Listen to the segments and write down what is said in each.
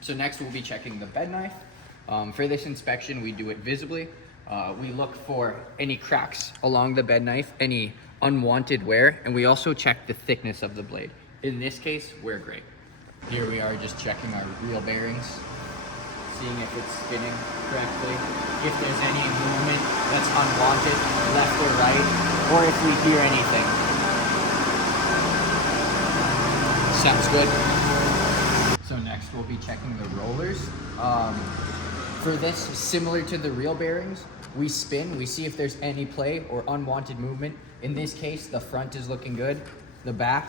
So next we'll be checking the bed knife. For this inspection, we do it visibly. We look for any cracks along the bed knife, any unwanted wear, and we also check the thickness of the blade. In this case, we're great. Here we are just checking our reel bearings, seeing if it's spinning correctly, if there's any movement that's unwanted, left or right, or if we hear anything. Sounds good. So next we'll be checking the rollers. For this, similar to the reel bearings, we spin, we see if there's any play or unwanted movement. In this case, the front is looking good, the back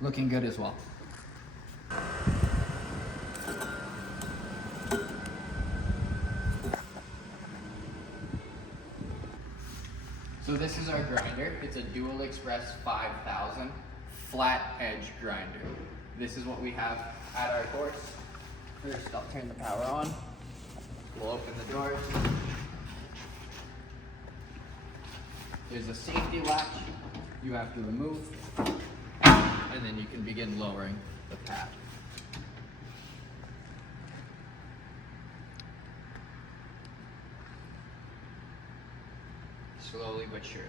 looking good as well. So this is our grinder. It's a Dual Express 5000 flat edge grinder. This is what we have at our course. First, I'll turn the power on. We'll open the door. There's a safety latch you have to remove, and then you can begin lowering the pad. Slowly but surely.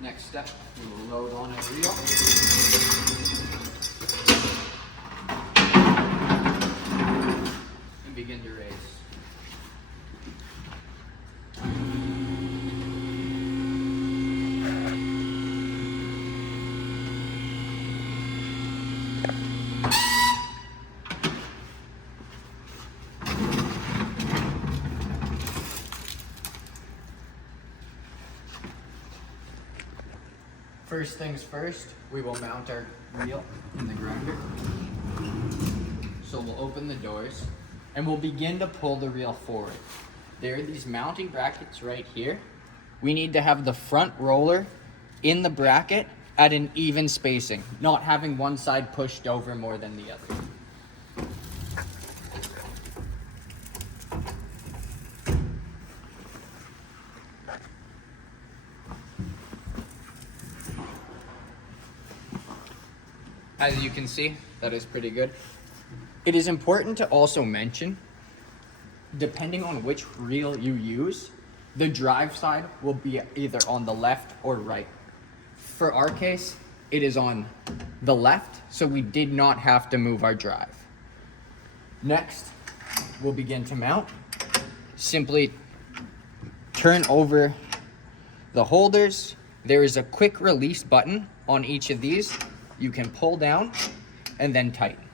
Next step, we will load on a reel. And begin to raise. First things first, we will mount our reel in the grinder. So we'll open the doors and we'll begin to pull the reel forward. There are these mounting brackets right here. We need to have the front roller in the bracket at an even spacing, not having one side pushed over more than the other. As you can see, that is pretty good. It is important to also mention, depending on which reel you use, the drive side will be either on the left or right. For our case, it is on the left, so we did not have to move our drive. Next, we'll begin to mount. Simply turn over the holders. There is a quick release button on each of these. You can pull down and then tighten.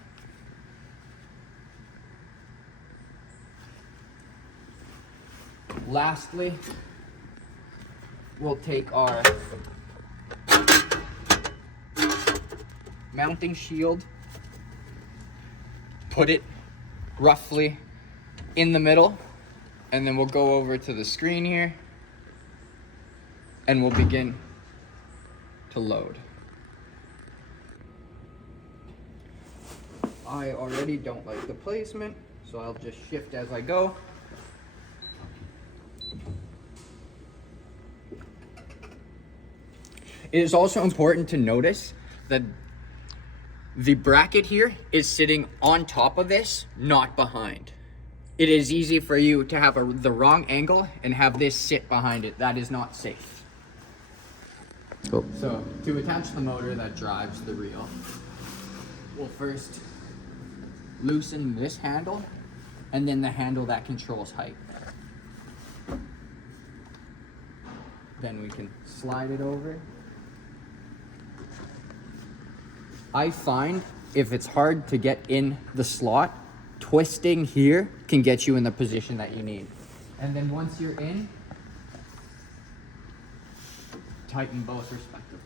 Lastly, we'll take our mounting shield, put it roughly in the middle, and then we'll go over to the screen here and we'll begin to load. I already don't like the placement, so I'll just shift as I go. It is also important to notice that the bracket here is sitting on top of this, not behind. It is easy for you to have the wrong angle and have this sit behind it. That is not safe. Cool. So to attach the motor that drives the reel, we'll first loosen this handle and then the handle that controls height. Then we can slide it over. I find if it's hard to get in the slot, twisting here can get you in the position that you need. And then once you're in, tighten both respectively.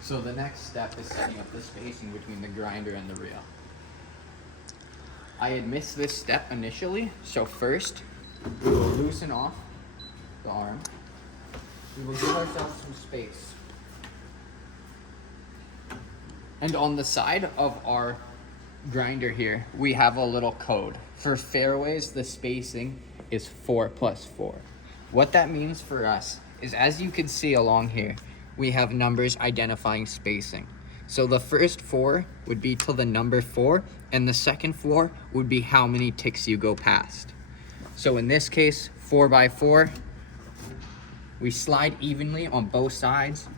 So the next step is setting up the spacing between the grinder and the reel. I had missed this step initially, so first we will loosen off the arm. We will give ourselves some space. And on the side of our grinder here, we have a little code. For fairways, the spacing is 4+4. What that means for us is, as you can see along here, we have numbers identifying spacing. So the first 4 would be till the number 4, and the second 4 would be how many ticks you go past. So in this case, 4x4, we slide evenly on both sides.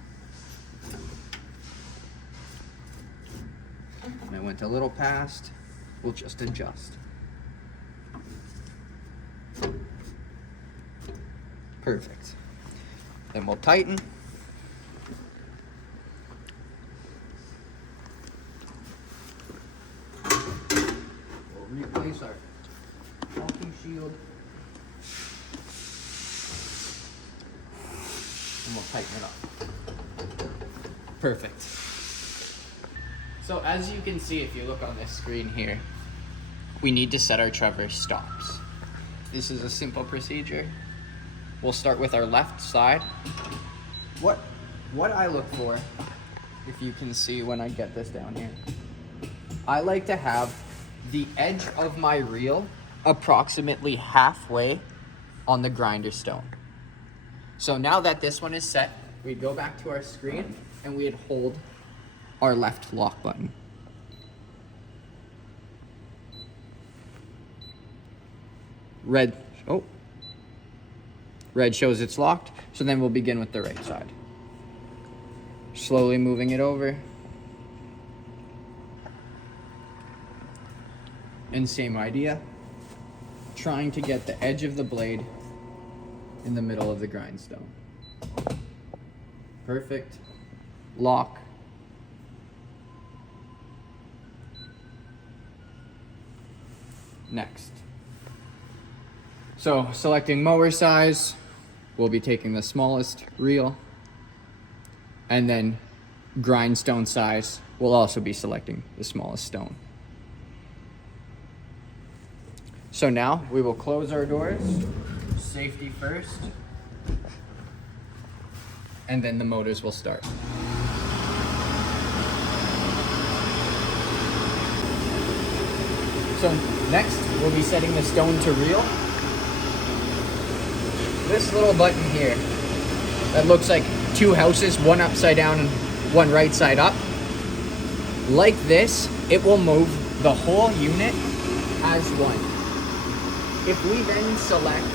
And I went a little past, we'll just adjust. Perfect. Then we'll tighten. We'll replace our locking shield. And we'll tighten it up. Perfect. So as you can see, if you look on this screen here, we need to set our traverse stops. This is a simple procedure. We'll start with our left side. What I look for, if you can see when I get this down here, I like to have the edge of my reel approximately halfway on the grinder stone. So now that this one is set, we go back to our screen and we'd hold our left lock button. Red shows it's locked, so then we'll begin with the right side. Slowly moving it over. And same idea, trying to get the edge of the blade in the middle of the grindstone. Perfect. Lock. Next. So selecting mower size, we'll be taking the smallest reel, and then grindstone size, we'll also be selecting the smallest stone. So now we will close our doors, safety first, and then the motors will start. So next, we'll be setting the stone to reel. This little button here that looks like 2 houses, one upside down and one right side up. Like this, it will move the whole unit as one. If we then select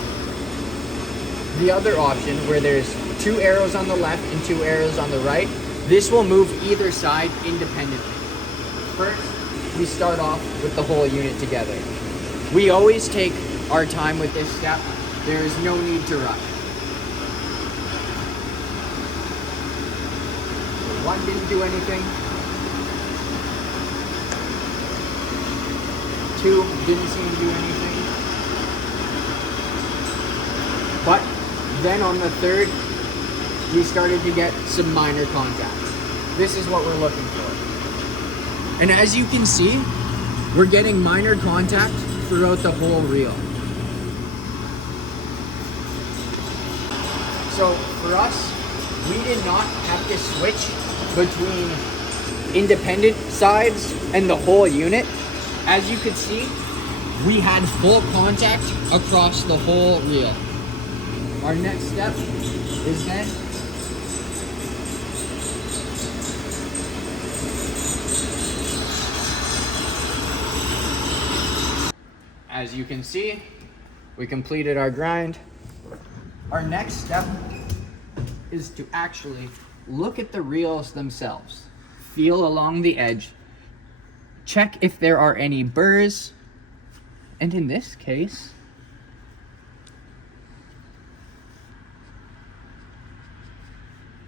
the other option where there's 2 arrows on the left and 2 arrows on the right, this will move either side independently. First, we start off with the whole unit together. We always take our time with this step. There is no need to rush. 1 didn't do anything. 2 didn't seem to do anything. But then on the 3rd, we started to get some minor contact. This is what we're looking for. And as you can see, we're getting minor contact throughout the whole reel. So for us, we did not have to switch between independent sides and the whole unit. As you could see, we had full contact across the whole reel. Our next step is then as you can see, we completed our grind. Our next step is to actually look at the reels themselves, feel along the edge, check if there are any burrs, and in this case,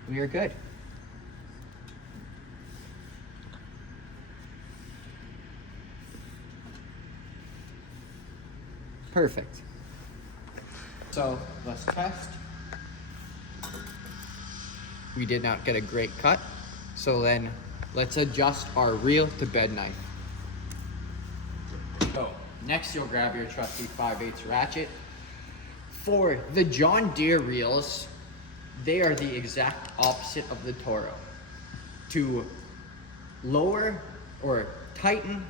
we are good. Perfect. So let's test. We did not get a great cut, so then let's adjust our reel to bed knife. So next you'll grab your trusty 5/8 ratchet. For the John Deere reels, they are the exact opposite of the Toro. To lower or tighten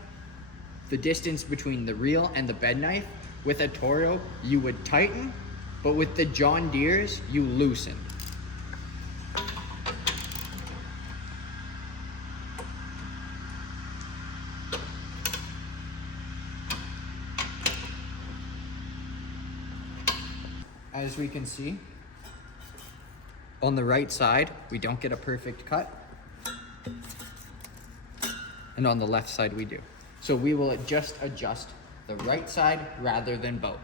the distance between the reel and the bed knife. With a Toro, you would tighten, but with the John Deere's, you loosen. As we can see, on the right side, we don't get a perfect cut. And on the left side, we do. So we will just adjust the right side rather than both.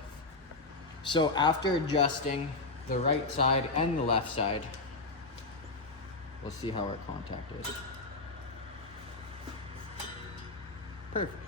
So after adjusting the right side and the left side, we'll see how our contact is. Perfect.